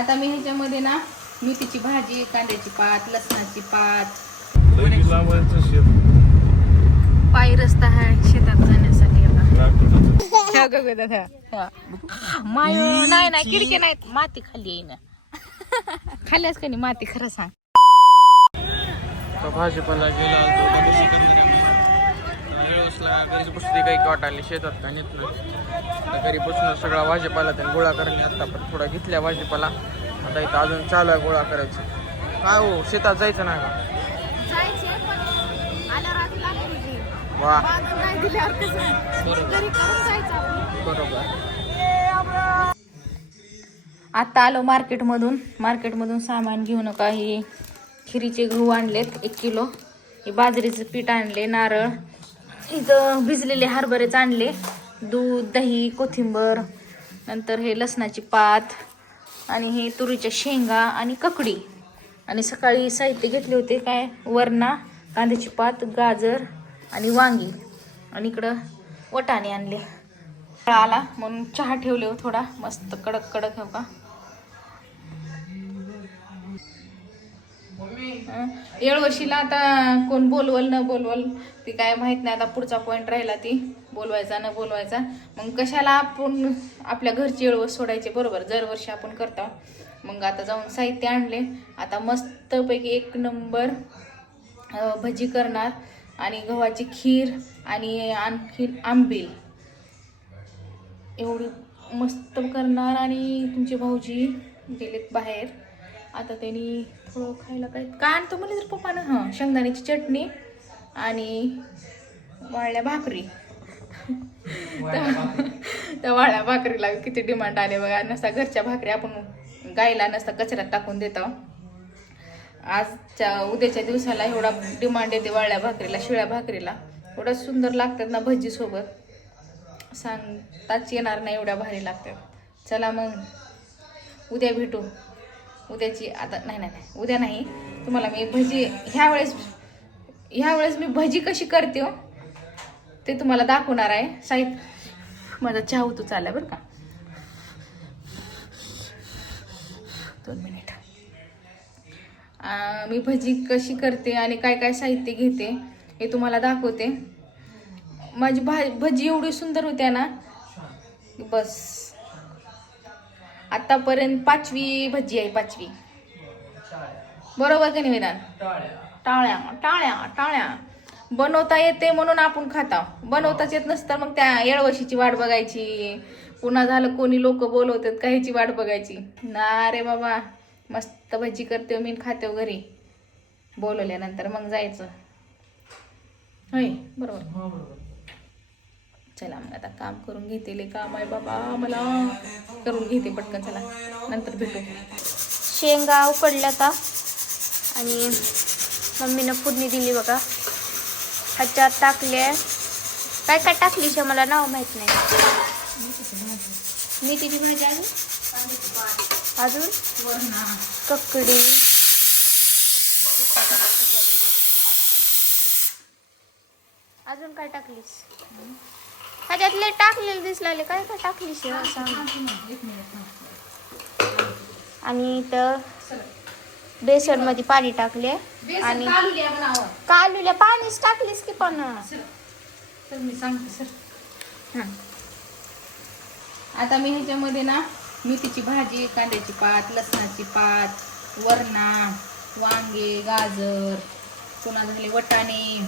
आता मी ह्याच्यामध्ये ना मेथीची भाजी, कांद्याची पात, लसणाची पात, पायी रस्ता आहे शेतात जाण्यासाठी. माय नाही खिडकी नाहीत, माती खाली येईन. खाल्ल्यास का नाही माती, खरं सांग. भाजीपाला गेला घरी बसली काही वाटायला शेतात का नेत नाही. घरी बसून सगळा भाजीपाला त्यांनी गोळा करायला. आता पण थोडा घेतल्या भाजीपाला, आता इथं अजून चालू आहे गोळा करायचं. काय हो, शेतात जायचं नाही का? वा बरोबर. आता आलो मार्केटमधून सामान घेऊ नका. हे खिरीचे गहू आणलेत 1 किलो, हे बाजरीचं पीठ आणले, नारळ, इथं भिजलेले हरभरेच आणले, दूध, दही, कोथिंबर, नंतर हे लसणाची पात आणि हे तुरीच्या शेंगा आणि ककडी. आणि सकाळी साहित्य घेतले होते काय, वरणा, कांद्याची पात, गाजर आणि वांगी, आणि इकडं वटाणे आणले. आला म्हणून चहा ठेवले हो थोडा मस्त कडक कडक. हो का येळवशीला आता कोण बोलवल न बोलवल ती काय माहित नाही. आता पुढचा पॉइंट राहिला ती बोलवायचा न बोलवायचा. मग कशाला आपण आपल्या घरची येळवस सोडायची, बरोबर, दरवर्षी आपण करतो. मग आता जाऊन साहित्य आणले. आता मस्तपैकी 1 नंबर भजी करणार आणि गव्हाची खीर आणि आणखी आंबील एवढी मस्त करणार. आणि तुमचे भाऊजी गेलेत बाहेर, आता त्यांनी थोडं खायला काय आणतो म्हणजे तर पप्पानं, हां, शेंगदाण्याची चटणी आणि वाळल्या भाकरी. त्या वाळल्या भाकरीला किती डिमांड आले बघा. नसता घरच्या भाकरी आपण गायला नसता कचऱ्यात टाकून देतो. उद्याच्या दिवसाला एवढा डिमांड येते वाळल्या भाकरीला, शिळ्या भाकरीला. एवढं सुंदर लागतात ना भजी सोबत, सांगताच येणार नाही, एवढ्या भारी लागतात. चला मग उद्या भेटू. उद्याची आता नाही उद्या नाही, तुम्हाला मी भजी ह्या वेळेस मी भजी कशी करते हो ते तुम्हाला दाखवणार आहे. माझा चहा उतू चालला बरं का, 2 मिनिट. मी भजी कशी करते आणि काय काय साहित्य घेते हे तुम्हाला दाखवते. माझी भजी एवढी सुंदर होत्या ना, बस. आतापर्यंत 5वी भजी आहे, 5वी, बरोबर का नाही वेदांत? टाळ्या टाळ्या टाळ्या. बनवता येते म्हणून आपण खाता, बनवताच येत नसतं मग त्या येळवशीची वाट बघायची. पुन्हा झालं कोणी लोक बोलवतात का ह्याची वाट बघायची ना रे बाबा. मस्त भजी करते मी, खाते घरी, बोलवल्यानंतर मग जायचं. होय बरोबर. चला मग आता काम करून घेते, लय काम आहे बाबा मला, करून घेते पटकन. चला नंतर भेटू. शेंगा उकडल्या आता आणि मम्मीनं फोडणी दिली बघा. ह्याच्यात टाकले काय काय टाकलीच मला नाव माहित नाही. मेथीची भाजी आणि अजून ककडी, अजून काय टाकलीस? ह्याच्यातले टाकलेले दिसलेले काय काय टाकलीस आणि इथं बेसन मध्ये पाणी टाकले आणि कालुल्या पाणीच टाकलीस की पण मी सांगते सर. आता मी ह्याच्यामध्ये ना मेथीची भाजी, कांद्याची पात, लसणाची पात, वरणा, वांगे, गाजर, पुन्हा झाले वटाणे,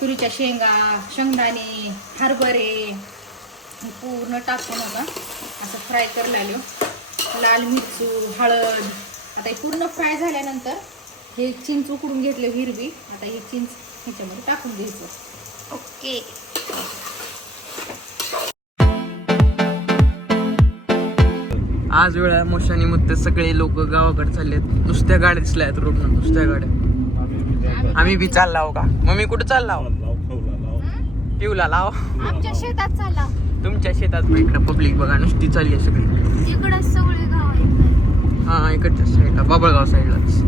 तुरीच्या शेंगा, शेंगदाणे, हरभरे पूर्ण टाकून होता असं फ्राय करायला आलो. लाल मिरची, हळद. आता हे पूर्ण फ्राय झाल्यानंतर हे चिंच उकडून घेतले हिरवी. आता हे चिंच ह्याच्यामध्ये टाकून द्यायचं. ओके. आज वेळा मोशानिमित्त सगळे लोक गावाकडे चाललेत. नुसत्या गाड्या दिसल्या आहेत रोडनं, नुसत्या गाड्या. आम्ही बी चालला का? मम्मी कुठं चालला? पिवला लाव. आमच्या शेतात चालला. तुमच्या शेतात मग इकडं पब्लिक बघा नुसती चालली आहे सगळी. इकडं सगळे गाव आहेत. हा इकडच्या साईडला, बाबळगाव साईडलाच.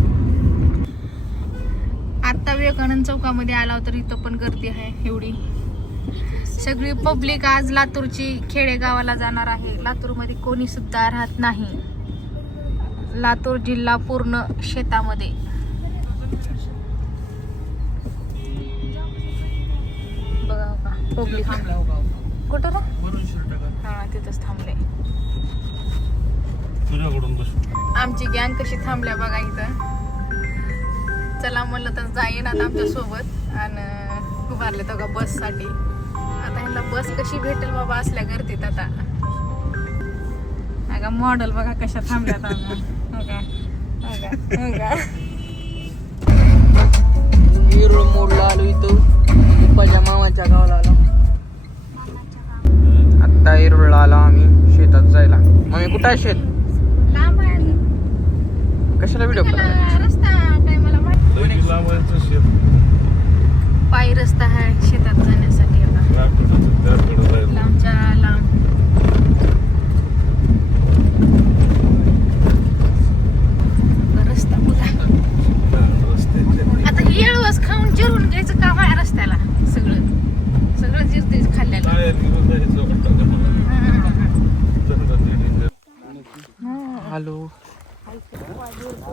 आता विवेकानंद चौकामध्ये आला तर इथं पण गर्दी आहे एवढी. सगळी पब्लिक आज लातूरची खेडेगावाला जाणार आहे. लातूरमध्ये कोणी सुद्धा राहत नाही. लातूर जिल्हा पूर्ण शेतामध्ये. बघा बघा पब्लिक कुठं ना हा तिथंच थांबले. आमची गँग कशी थांबल्या बघा इथं. चला म्हणलं तर जाईन आता आमच्या सोबत आणि उभारले तर बस साठी. आता ह्यांना बस कशी भेटेल बाबा असल्या गर्दीत. आता अगं मॉडेल बघा कशा थांबल्यात. येरोळ मोडला आलो इथं पप्पाच्या मामाच्या गावाला आलो. आता येरोळला आलो आम्ही शेतात जायला. मम्मी कुठं आहे शेत? लांब आहे कशाला व्हिडिओ रस्ता काय मला पायी रस्ता आहे शेतात जाण्यासाठी. आता लांबच्या लांब रस्ता बघा. आता ही येळवस खाऊन जिरून घ्यायचं काम आहे रस्त्याला. सगळं सगळं जिरते खाल्ल्याला. हॅलो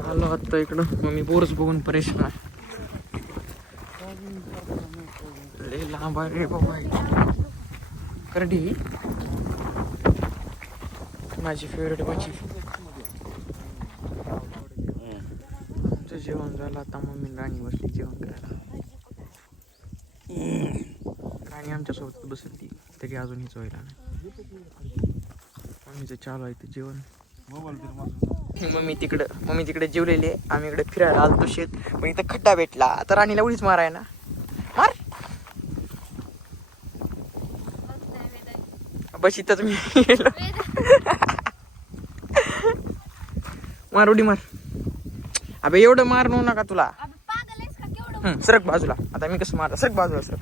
आलो आता इकडं. मम्मी बोरच बघून परेशान आहे. लय लांब आहे रे बाबा. करडी माझी फेवरेट भाजी. आमचं जेवण झालं आता. मम्मी राणी बसली जेवण करायला. राणी आमच्यासोबत बसली ती तरी अजून हीच व्हायला नाही. मम्मीचं चालू आहे ते जेवण. मम्मी तिकडे जेवलेली आहे. आम्ही इकडे फिरायला आलतो शेत. पण इथं खड्डा भेटला. आता राणीला उडीच माराय ना. मार बस इथंच मी मार उडी मार. अबे एवढं मार नऊ नका तुला. सरक बाजूला. आता मी कसं मारला. सरक बाजूला. सरक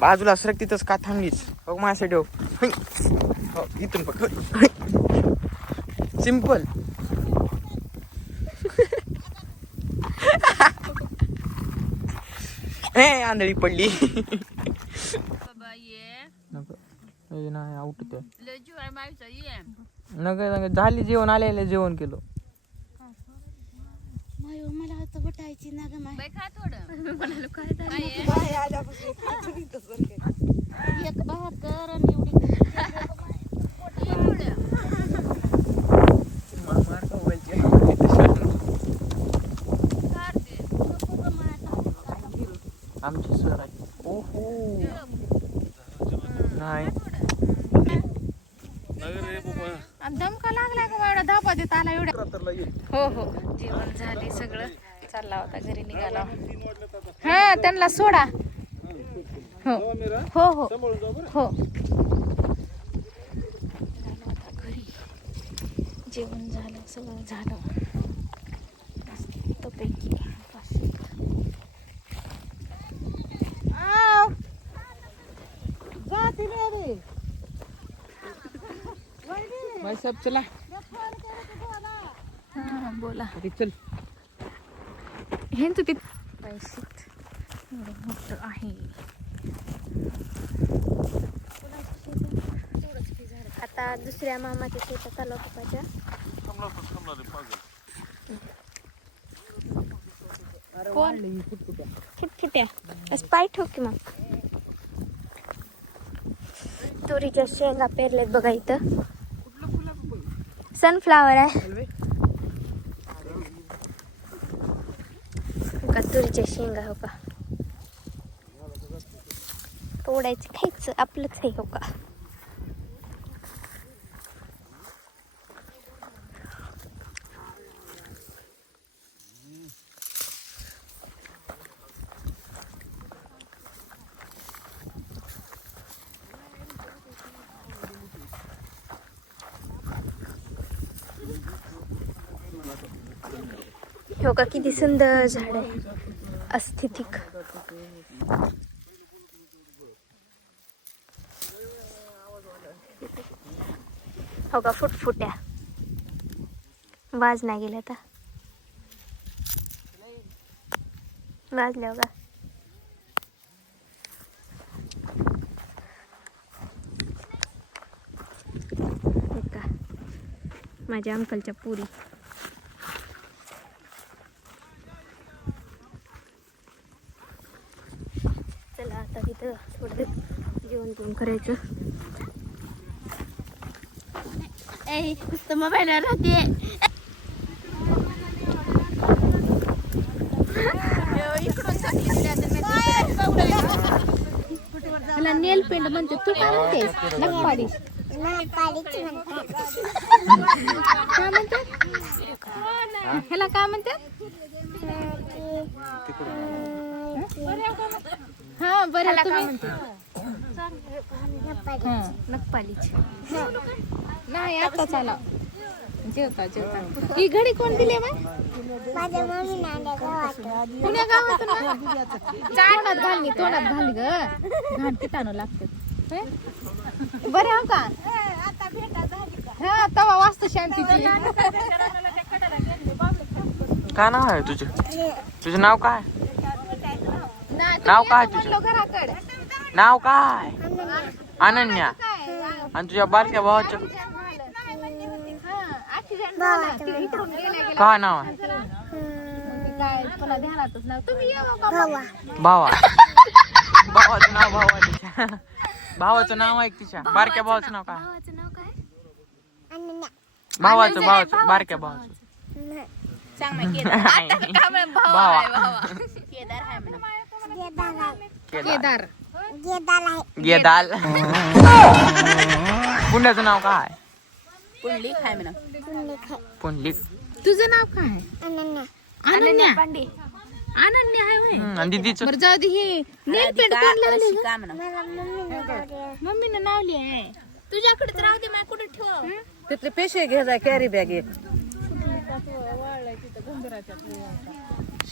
बाजूला. सरक तिथंच का थांबलीच. बघ माझ्यासाठी हो इथून बघ. सिंपल. हे आंधळी पडली. नाही आउट नका झाली जेवण. आलेले जेवण केलं. मला आता बटायची ना ग माय. खा थोडं. म्हणालो काय झालं. एक 72 आणि एवढी आमची सर आहे. ओहो नाही धमका लागलाय का एवढा धापा देत आला एवढ्या. हो हो जेवण झाले सगळं. चालला होता घरी निघाला. हा त्यांना सोडा. हो हो हो हो घरी जेवण झालं सगळं झालं मस्तपैकी. भाई साहब चला. बोला चल. हे तू ते पैसे मोठं आहे. आता दुसऱ्या मामाच्या शेतात आलो पप्पाच्या. कोण फुटफुट्या असं पाय ठोक की मग. तुरीच्या शेंगा पेरलेत बघा इथं. सनफ्लावर आहे का. तुरीच्या शेंगा हो का. तोडायचं खायचं आपलंच आहे हो का. हो का किती सुंदर झाड आहे. अस्थेटिक. हो का फुटफुट्या. वाज नाही गेल्या आता. वाजल्या हो का. माझ्या अंकलच्या पुरी. काम करायचं. नुसतं मोबाईलवर राहते. मला नेल पेंट म्हणते. तू काय म्हणतेस? नखपाडी. काय म्हणते? ह्याला काय म्हणते? हा बरं काय म्हणते? नखपाडीची नाही आता चाला. जेवता जेवता. ही घडी कोण दिली बाय? माझ्या मम्मीने पुण्या गावातून. तोंडात घालली तोंडात घालली ग. घाण किटाणं लागते. बरं हो का? हा तवा वास्तू शांतीची. काय नाव आहे तुझे? तुझं नाव काय? नाव काय तुझं? घराकडे नाव काय? अनन्या. आणि तुझ्या बारक्या भावाचं काय नाव आहे? काय तुला ध्यानातच नाही. तुम्ही येवा का? भावा. भावाचं नाव भावा तिच्या. भावाचं नाव आहे तिच्या. बारक्या भावाचं नाव काय? भावाचं नाव काय? भावाचं बारक्या भावाचं. सांग ना. केदार. भावा. केदार आहे म्हणा. केदार. केदार. गेदाल. पुण्याचं नाव काय? पुंडलिक आहे म्हणा. पुंडलिक. तुझं नाव काय? अनन्या. अनन्या पांडे. अनन्या आहे होय. आणि दीदीचं? बरं जाऊ दे. हे नेल पेंट कोण लावले ग? मम्मीनं लावली आहे. तुझ्याकडेच राहू दे. मला कुठे ठेव? तिथले पेशे घे जा. कॅरी बॅग एक.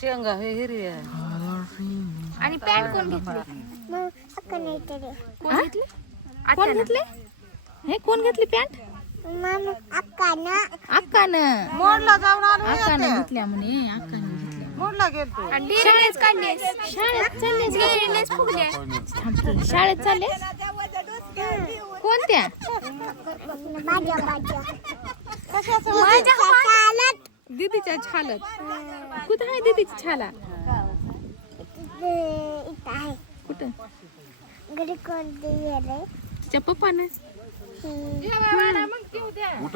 शेंगा हे हिरवी आहे. आणि पॅन्ट कोण घेतली? कोण घेतली? कोण घेतले? हे कोण घेतली पॅन्ट? अक्कानं. मोडला जाऊन आलो. अक्कानं घेतल्या म्हणे. अक्कानं घेतल्या. मोडला गेलतो. शाळेत चालले. कोणत्या? दीदीच्या छालत. कुठं आहे दीदीची छाला? कुठं? तिच्या पप्पानं.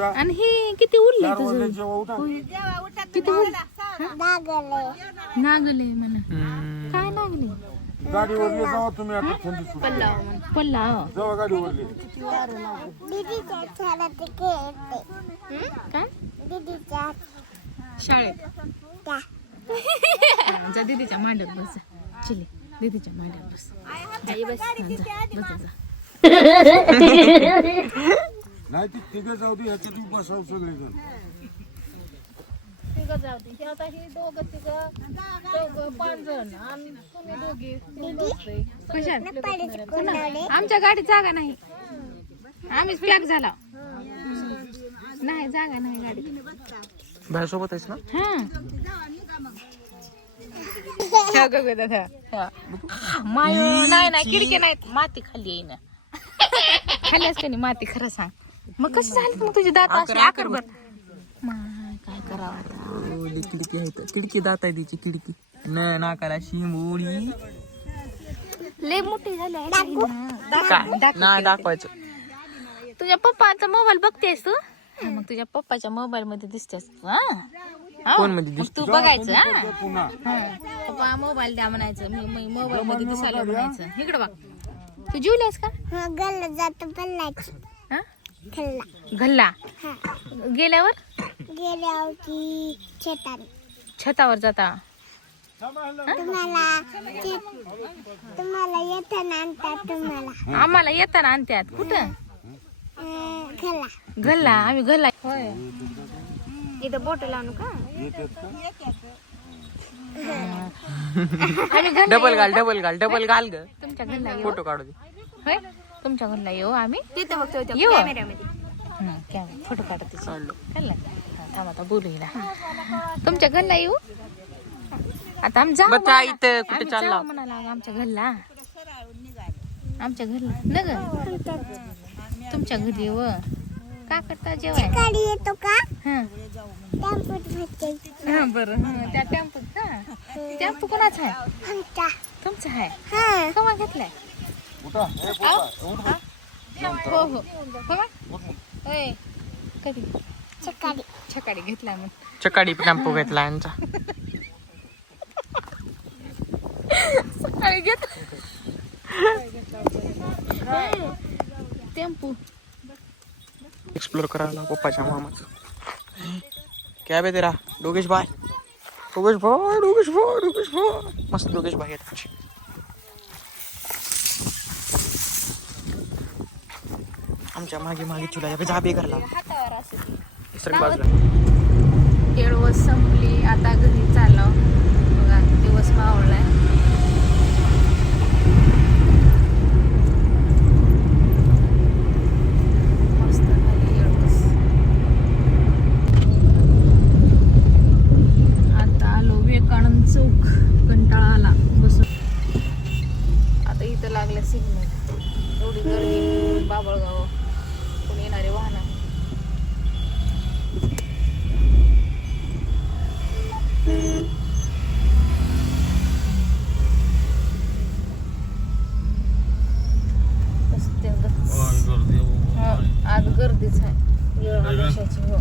आणि हे किती उरले तुझं? किती उरले? नागले म्हणा. काय नागले? गाडीवरली जावा तुम्ही आता थंडी सुरू. पल्ला. जावा गाडीवरली. काय? शाळेत. जा दीदीच्या मांड्यात बस. चिले दीदीच्या मांड्यात बस. नाही ती तिघं जाऊ दे. ह्याच्यात बसाव सगळे जण. आमच्या गाडीत जागा नाही. आम्हीच पॅक झाला. नाही जागा नाही गाडीत. भाईसोबत आहेस ना? मायो नाही खिडकी नाहीत. माती खाली येईन. खाली असते ना माती. खरं सांग. मग कशी झाली मग तुझी दात अशी आकरभर? काय करावं आता? खिडकी आहे. खिडकी दात आहे तिची. खिडकी नाकाला शिंबोळी. लय मोठी झाली. काय नाही दाखवायचं. तुझ्या पप्पाचा मोबाईल बघतेस तू? मग तुझ्या पप्पाच्या मोबाईल मध्ये दिसतेस तू. फोन मध्ये दिसते. तू बघायचं. पुन्हा पप्पा मोबाईल द्या म्हणायचं. मी मोबाईल मध्ये दिसायला म्हणायचं. इकडे बघ. तू जेवलीस का? घल्ला. गेल्यावर छतावर जाता. आम्हाला येताना आणतात. कुठं? घल्ला. आम्ही घल्ला. इथं बोट लावू का? डबल घाल ग. तुमच्या घरला येऊ. फोटो काढू दे. होय तुमच्या घरला येऊ आम्ही. येऊ. फोटो काढत थांब आता बोलू हिला. तुमच्या घरला येऊ. आता आम्ही जाऊ. इथं कुठे चालला? म्हणाला आमच्या घरला. आमच्या घरला न ग. तुमच्या घरी येऊ. का करता जेवाय? येतो का? बरं. त्या टेम्पोत का? टेम्पो कोणाचा आहे? तुमचा आहे. केव्हा घेतलाय? उठा हे पोटा, उठ बघ. हो हो हो होय कधी सकाळी घेतला मग चकाडी टेम्पो घेतला यांचा. सकाळी घेत टेम्पू एक्सप्लोर करायला पप्पाच्या मामाचं. क्या बे तेरा डोगेश भाई, डोगेश भाई, डोगेश भाई, डोगेश भाई. मस्त डोगेश भाई आहेत आमचे. आमच्या मागे मागे तुला जा बे करला हातावर असं सर बाजूला. केळवस संपली आता घरी चाललो बघा दिवस मावळलाय. मस्त झाली केळवस. आता आलो विवेकानंद चौक. कंटाळा आला बसून. आता इथं लागलं सिग्नल. एवढी गर्दी बाबळगाव कोण येणारे वाहन. आज गर्दीच आहे. येळ आदर्शाची हो.